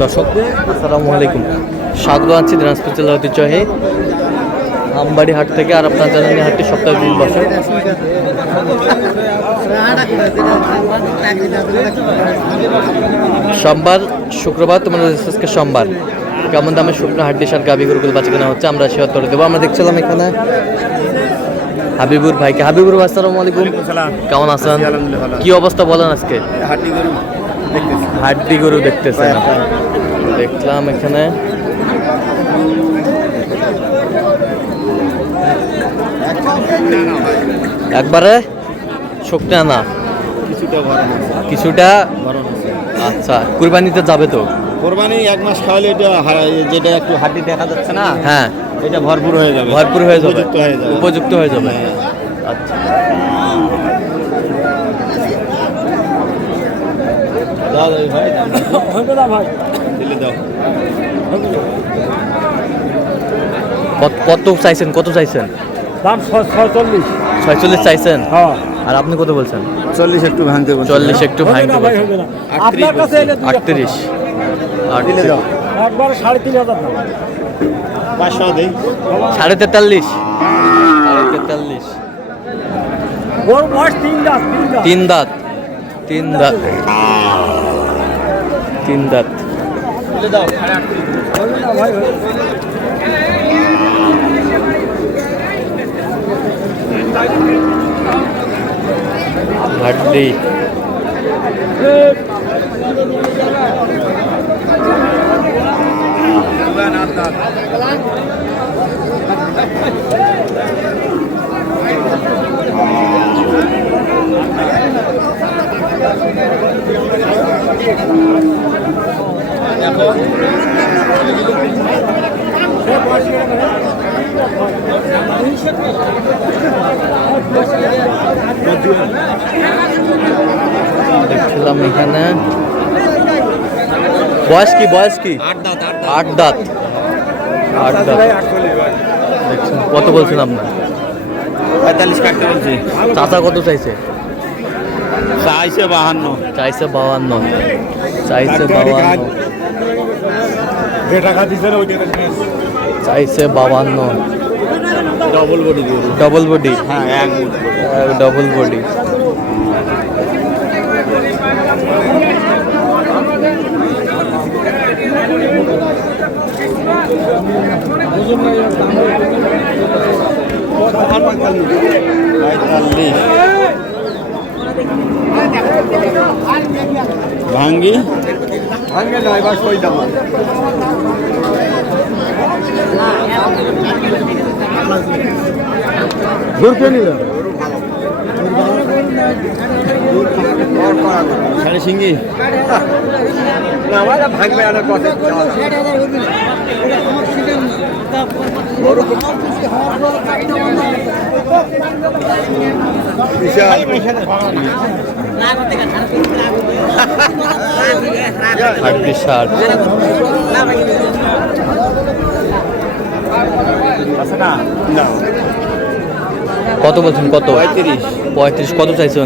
দর্শক আসসালামু আলাইকুম, স্বাগত আছি দিনাজপুর জেলার ঐতিহ্যবাহী আমবাড়ি হাট থেকে। আর আপনার জানেন এই হাটটি সপ্তাহে দিন বসে। সোমবার শুক্রবার তোমাদের আজকে সোমবার। কেমন দামে শুকনো হাড্ডি সার গাভী গরুগুলো বাঁচা কেনা হচ্ছে আমরা শেয়ার করে দেবো। আমরা দেখছিলাম এখানে হাবিবুর ভাইকে। হাবিবুর ভাই আসসালামু আলাইকুম, কেমন আছেন? কি অবস্থা বলেন আজকে? হাড্ডি গরু দেখতেছেন? দেখলাম এখানে একবারে শুকনা না, কিছুটা। আচ্ছা, কুরবানিতে যাবে তো? কোরবানি এক মাস খাওয়ালে এটা যেটা একটু হাড্ডি দেখা যাচ্ছে না, হ্যাঁ এটা ভরপুর হয়ে যাবে, ভরপুর হয়ে যাবে, উপযুক্ত হয়ে যাবে। উপযুক্ত হয়ে যাবে। আচ্ছা, কত চাইছেন? কত চাইছেন? দাম 46। 46 চাইছেন? হ্যাঁ। আর আপনি কত বলছেন? 40 একটু ভাঙতে বলছেন। 40 একটু ভাঙতে বলছেন। 38 একবার 3.5 দাম। 500 দেই। 43.5। ওর বয়স 3 দাঁত। 3 দাঁত। 3 দাঁত। 3 দাঁত। দিলে দাও। ভাই হাড্ডি দেখছিলাম এখানে। বয়স কি? 8 দাঁত। দেখছেন কত বলছেন আপনার? 45 কাটতে বলছি। চাচা কত চাইছে? চাইছে 52। চাইছে 52। যে টাকা দিছেন ওই টাকা চাইছে 52। ডবল বডি দিয়ে। Double body? হ্যাঁ, এক ডবল বডি। ভাঙ্গি নয় বাস কই দাম। ঘুরকে নিল সাড়ে সিঙ্গি আমার ভাঙবে আর কথা কত বলছেন? কত? 35। কত চাইছে?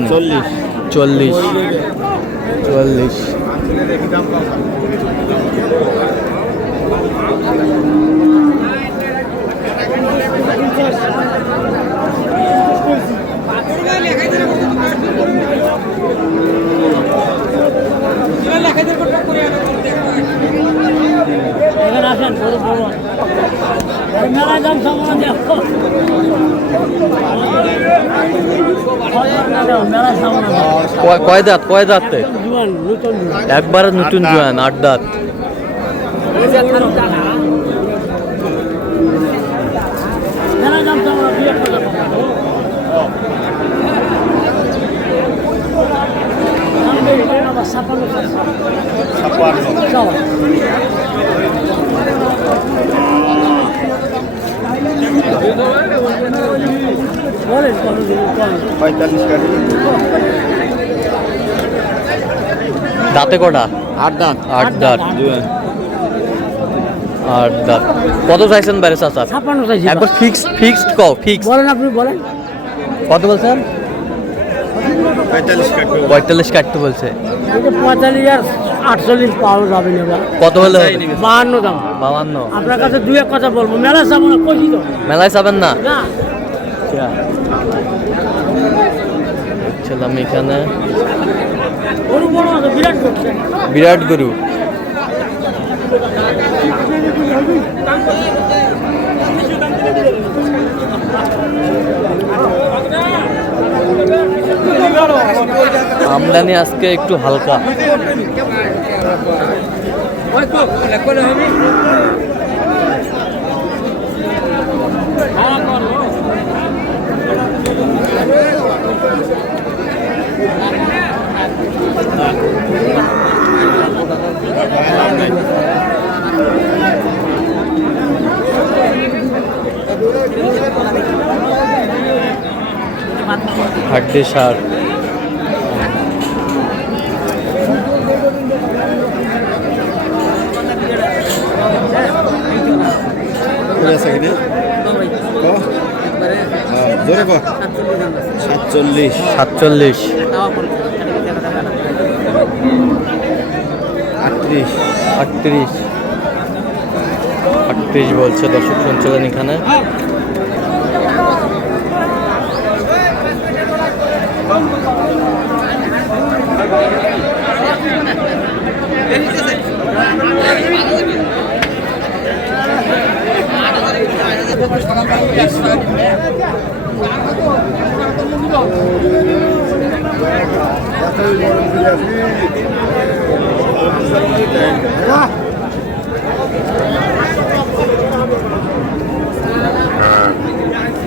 40। কয় দাঁত? একবারে নতুন জোয়ান। 8 দাঁত। দাঁতে কটা? 8 দাঁত। 8 দাঁত। 8 দাঁত। কত চাইছেন বাইরে চাচা? 56 চাইছি। একবার ফিক্সড কও। ফিক্স বলেন, আপনি বলেন কত বলছেন? 45 কাটতে বলছে। 45 আর 48 পাওয়া যাবে না ভাই। কত হলে হবে? 52 দাম। 52। আপনার কাছে দুই এক কথা বলবো, মেলা যাবো না, কইছি তো মেলায় যাবেন না? না। দেখছিলাম এখানে গরু বড় আছে, বিরাট করছে। বিরাট গরু। আমদানি আজকে একটু হালকা। হাড্ডি সার। জোরে কর। 47। 47। 38। 38। 38 বলছে দর্শক শুনছিলেন এখানে।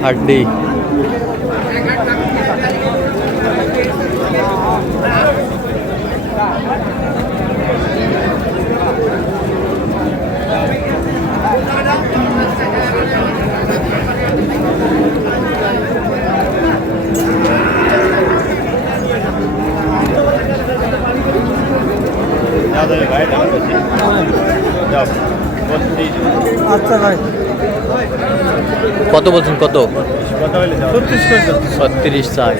হাড্ডি। আচ্ছা ভাই, কত বলছেন? কত? 36 চাই।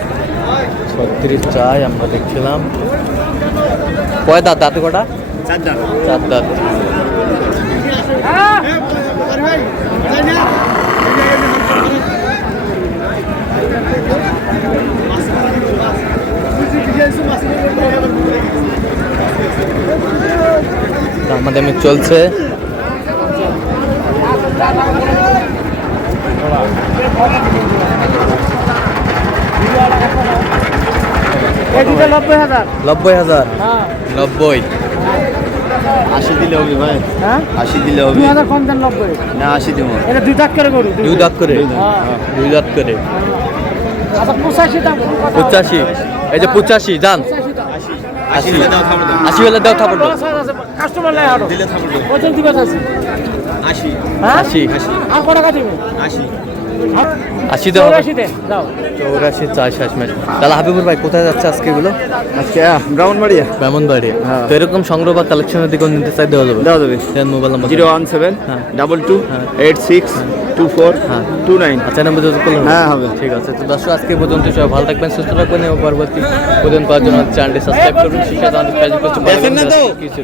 36 চাই। আমরা দেখছিলাম কয় দাঁত? দাঁতে কটা? 4 দাঁত। দামাদামি চলছে। এই দুটো 90,000। 90,000। হ্যাঁ 90। 80 দিলে হবে ভাই। হ্যাঁ 80 দিলে হবে। 2000 কম দেন, 90। না 80 দেবো। এটা 2 দাঁত করে গরু। 2 দাঁত করে? হ্যাঁ। 2 দাঁত করে। আচ্ছা 85 দাম। 85। এই যে 85 জান। 80 দিলে দাও থামো। 80 হলে দাও থাপড়। কাস্টমার লাই হারো দিলে থামো। ওজন দিবা আছে। 80। হ্যাঁ 80। আর কত টাকা দিবেন? 80। 80 দেওয়া হবে। 84 দেন যাও। 84 চাই শেষ ম্যাচ। তাহলে হাবিবুর ভাই কোথায় যাচ্ছে আজকে এগুলো? আজকে ব্রাহ্মণবাড়িয়া। ব্রাহ্মণবাড়ি। হ্যাঁ। তো এরকম সংগ্রহ বা কালেকশনের দিকে নিতে চাই দেওয়া যাবে? দেওয়া যাবে। দেন মোবাইল নাম্বার 017 হ্যাঁ। 22 হ্যাঁ। 86 24 হ্যাঁ। 29। আচ্ছা নাম্বার যোগাযোগ করলাম। হ্যাঁ, হবে। ঠিক আছে। তো দর্শক আজকে পর্যন্ত সবাই ভালো থাকবেন, সুস্থ থাকবেন এবং পরবর্তী পর্যন্ত পাওয়ার জন্য চ্যানেলটি সাবস্ক্রাইব করুন। শিক্ষা দান ফেসবুক দেখেন না তো? কিছু